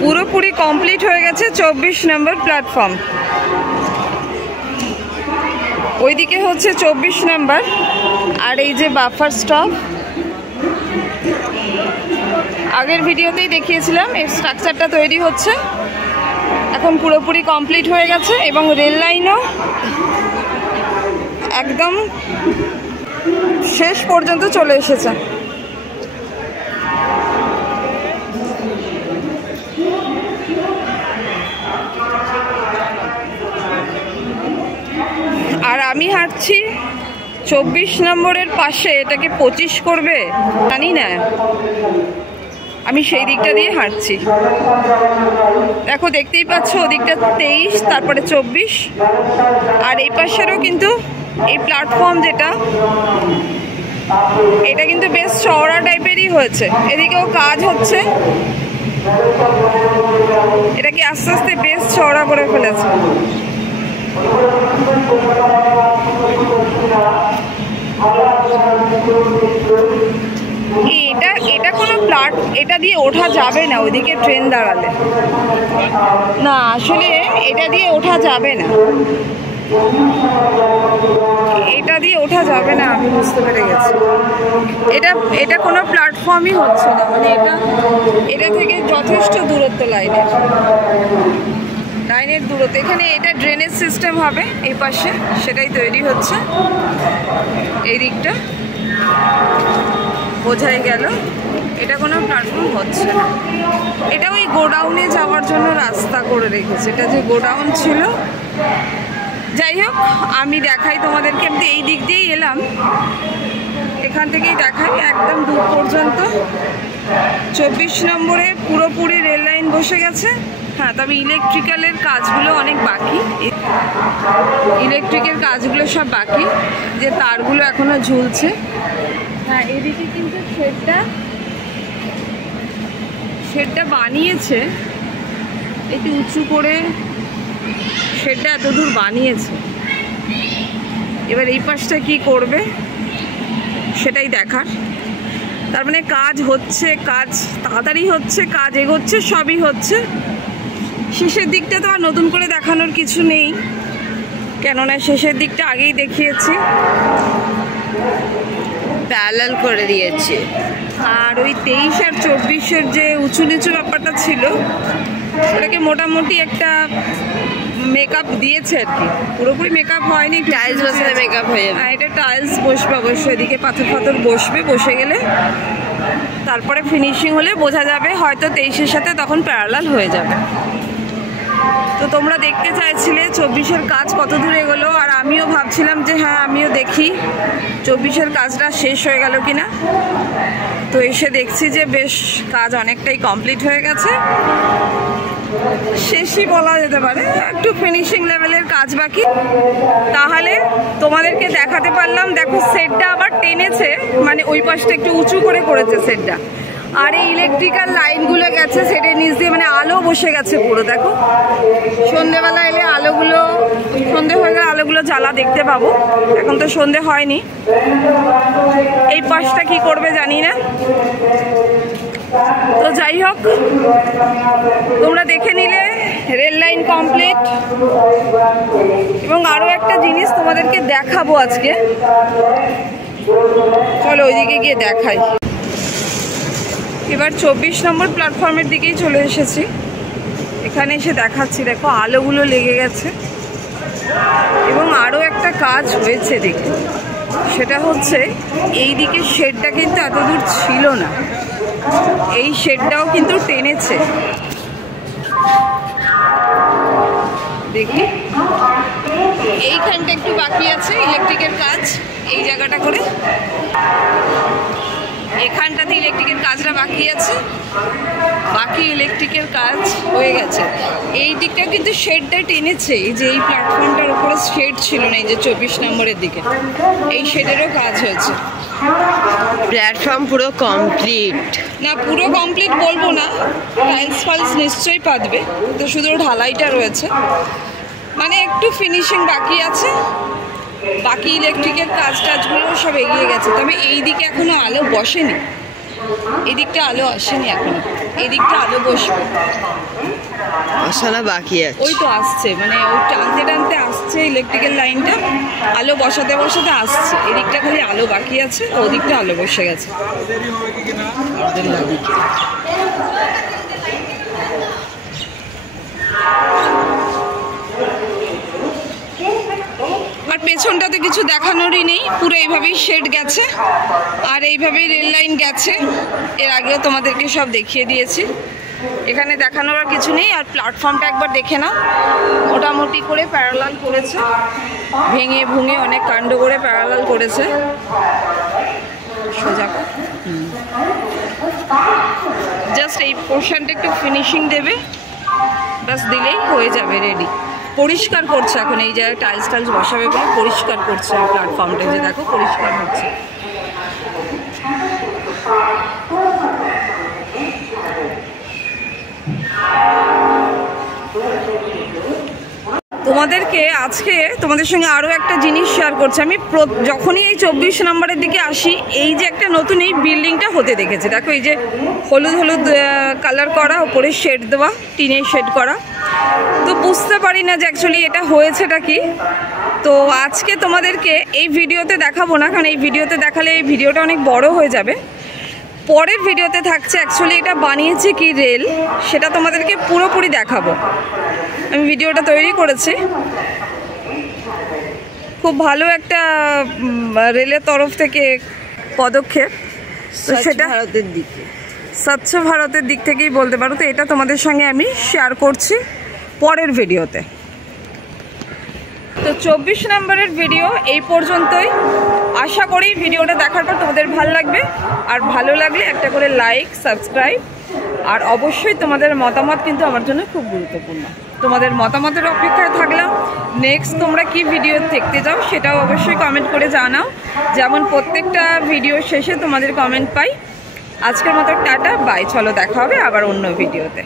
পুরোপুরি কমপ্লিট হয়ে গেছে 24 নম্বর প্ল্যাটফর্ম। ওইদিকে হচ্ছে 24 নম্বর, আর এই যে বাফার স্টপ আগের ভিডিওতেই দেখিয়েছিলাম, এর স্ট্রাকচারটা তৈরি হচ্ছে, এখন পুরোপুরি কমপ্লিট হয়ে গেছে এবং রেল লাইনও একদম শেষ পর্যন্ত চলে এসেছে। আর আমি হাঁটছি 24 নম্বরের পাশে, এটাকে 25 করবে জানি না, আমি সেই দিকটা দিয়ে হাঁটছি। দেখো দেখতেই পাচ্ছ, ওদিকটা 23, তারপরে 24, আর এই পাশেরও কিন্তু এই প্ল্যাটফর্ম যেটা, এটা কিন্তু বেশ চওড়া টাইপেরই হয়েছে, এদিকেও কাজ হচ্ছে, এটাকে আস্তে আস্তে বেশ চওড়া করে ফেলেছে। এটা কোনো এটা দিয়ে ওঠা যাবে না, ওইদিকে ট্রেন দাঁড়ালে না, আসলে এটা দিয়ে ওঠা যাবে না, এটা দিয়ে ওঠা যাবে না, আমি বুঝতে পেরে গেছি। এটা কোনো প্ল্যাটফর্মই হচ্ছে না, মানে এটা থেকে যথেষ্ট দূরত্ব লাইনের দূরত্ব। এখানে এটা ড্রেনেজ সিস্টেম হবে এই পাশে, সেটাই তৈরি হচ্ছে, এই দিকটা বোঝাই গেল। এটা কোনো প্ল্যাটফর্ম হচ্ছে না, এটা ওই গোডাউনে যাওয়ার জন্য রাস্তা করে রেখেছে, এটা যে গোডাউন ছিল। যাই হোক, আমি দেখাই তোমাদেরকে, আমি এই দিক দিয়েই এলাম, এখান থেকেই দেখাই একদম দূর পর্যন্ত। 24 নম্বরে পুরোপুরি রেল লাইন বসে গেছে। হ্যাঁ, তবে ইলেকট্রিক্যালের কাজগুলো অনেক বাকি, ইলেকট্রিকের কাজগুলো সব বাকি, যে তারগুলো এখনো ঝুলছে। হ্যাঁ, এদিকে কিন্তু শেডটা বানিয়েছে, একটু উঁচু করে শেডটা এত দূর বানিয়েছে। এবার এই পাশটা কি করবে সেটাই দেখার। তার মানে কাজ হচ্ছে, কাজ তাড়াতাড়ি হচ্ছে, কাজ এগোচ্ছে, সবই হচ্ছে। শেষের দিকটা তো আর নতুন করে দেখানোর কিছু নেই, কেননা শেষের দিকটা আগেই দেখিয়েছি, প্যারালাল করে দিয়েছে। আর ওই 23 আর 24-এর যে উঁচু নিচু ব্যাপারটা ছিল, ওটাকে মোটামুটি একটা মেকআপ দিয়েছে আর কি, পুরোপুরি মেকআপ হয়নি, টাইলস বসালে মেকআপ হয়ে যাবে। এটা টাইলস বসবে অবশ্যই, এদিকে পাথর বসবে, বসে গেলে তারপরে ফিনিশিং হলে বোঝা যাবে, হয়তো 23-এর সাথে তখন প্যারালাল হয়ে যাবে। তো তোমরা দেখতে চাইছিলে 24-এর কাজ কত দূর এগোলো, আর আমিও ভাবছিলাম যে হ্যাঁ আমিও দেখি 24-এর কাজটা শেষ হয়ে গেল কিনা। তো এসে দেখছি যে বেশ কাজ অনেকটাই কমপ্লিট হয়ে গেছে, শেষই বলা যেতে পারে, একটু ফিনিশিং লেভেলের কাজ বাকি। তাহলে তোমাদেরকে দেখাতে পারলাম। দেখো সেটটা আবার টেনেছে, মানে ওই পাশটা একটু উঁচু করে করেছে সেটটা, আর এই ইলেকট্রিক্যাল লাইনগুলো গেছে সেটের নিচ দিয়ে, মানে আলো বসে গেছে পুরো। দেখো সন্ধেবেলা এলে আলোগুলো, সন্ধে হয়ে গেলে আলোগুলো জ্বালা দেখতে পাবো, এখন তো সন্ধে হয়নি। এই পাশটা কি করবে জানি না। তো যাই হোক, তোমরা দেখে নিলে রেল লাইন কমপ্লিট, এবং আরও একটা জিনিস তোমাদেরকে দেখাবো আজকে, চলো ওইদিকে গিয়ে দেখাই। এবার 24 নম্বর প্ল্যাটফর্মের দিকেই চলে এসেছি, এখানে এসে দেখাচ্ছি। দেখো আলোগুলো লেগে গেছে, এবং আরও একটা কাজ হয়েছে দেখে, সেটা হচ্ছে এই দিকে শেডটা কিন্তু এত দূর ছিল না, এই শেডটাও কিন্তু টেনেছে। দেখি এইখানটা একটু বাকি আছে ইলেকট্রিকের কাজ, এই জায়গাটা করে এখানটাতে ইলেকট্রিকের কাজটা বাকি আছে, বাকি ইলেকট্রিকের কাজ হয়ে গেছে। এই দিকটাও কিন্তু শেডটা টেনেছে, এই যে এই প্ল্যাটফর্মটার উপরে শেড ছিল না, এই যে 24 নম্বরের দিকে এই শেডেরও কাজ হয়েছে। প্ল্যাটফর্ম পুরো কমপ্লিট না, পুরো কমপ্লিট বলবো না, টাইলস ফাইলস নিশ্চয়ই পাতবে, তো শুধু ঢালাইটা রয়েছে, মানে একটু ফিনিশিং বাকি আছে। বাকি ইলেকট্রিকের কাজগুলো সব এগিয়ে গেছে, তবে এই দিকে এখনো আলো বসেনি, এই দিকটা আলো আসেনি এখনো, এই দিকটা আলো বসবে, আসানা বাকি আছে। ওই তো আসছে, মানে ওই টানতে টানতে আসছে ইলেকট্রিকের লাইনটা, আলো বসাতে বসাতে আসছে, এদিকটা খালি আলো বাকি আছে, ওদিকটা আলো বসে গেছে। আর পেছনটাতে কিছু দেখানোরই নেই, পুরো এইভাবেই শেড গেছে আর এইভাবেই রেল লাইন গেছে, এর আগেও তোমাদেরকে সব দেখিয়ে দিয়েছি, এখানে দেখানোর আর কিছু নেই। আর প্ল্যাটফর্মটা একবার দেখে নাও, মোটামুটি করে প্যারালাল করেছে, ভেঙে ভুঙে অনেক কাণ্ড করে প্যারালাল করেছে, সোজা জাস্ট এই পোর্শনটা একটু ফিনিশিং দেবে, ব্যাস দিলেই হয়ে যাবে রেডি। পরিষ্কার করছে এখন, এই জায়গায় টাইলস টাইলস বসাবে বলে পরিষ্কার করছে প্ল্যাটফর্মটা, যে দেখো পরিষ্কার হচ্ছে। তোমাদেরকে আজকে তোমাদের সঙ্গে আরও একটা জিনিস শেয়ার করছি। আমি যখনই এই 24 নম্বরের দিকে আসি, এই যে একটা নতুন এই বিল্ডিংটা হতে দেখেছি, দেখো এই যে হলুদ হলুদ কালার করা, ওপরে শেড দেওয়া, টিনের শেড করা, তো বুঝতে পারি না যে অ্যাকচুয়ালি এটা হয়েছেটা কি। তো আজকে তোমাদেরকে এই ভিডিওতে দেখাবো না, কারণ এই ভিডিওতে দেখালে এই ভিডিওটা অনেক বড় হয়ে যাবে। পরের ভিডিওতে থাকছে অ্যাকচুয়ালি এটা বানিয়েছে কি রেল, সেটা তোমাদেরকে পুরোপুরি দেখাবো। আমি ভিডিওটা তৈরি করেছি, খুব ভালো একটা রেলের তরফ থেকে পদক্ষেপ, তো সেটা ভারতের দিকে, স্বচ্ছ ভারতের দিক থেকেই বলতে পারো। তো এটা তোমাদের সঙ্গে আমি শেয়ার করছি পরের ভিডিওতে। তো 24 নম্বরের ভিডিও এই পর্যন্তই। আশা করি ভিডিওটা দেখার পর তোমাদের ভালো লাগবে, আর ভালো লাগলে একটা করে লাইক, সাবস্ক্রাইব, আর অবশ্যই তোমাদের মতামত কিন্তু আমার জন্য খুব গুরুত্বপূর্ণ। তোমাদের মতামতের অপেক্ষায় থাকলাম। নেক্সট তোমরা কি ভিডিও দেখতে চাও সেটাও অবশ্যই কমেন্ট করে জানাও, যেমন প্রত্যেকটা ভিডিও শেষে তোমাদের কমেন্ট পাই। আজকের মতো টাটা, বাই, চলো দেখা হবে আবার অন্য ভিডিওতে।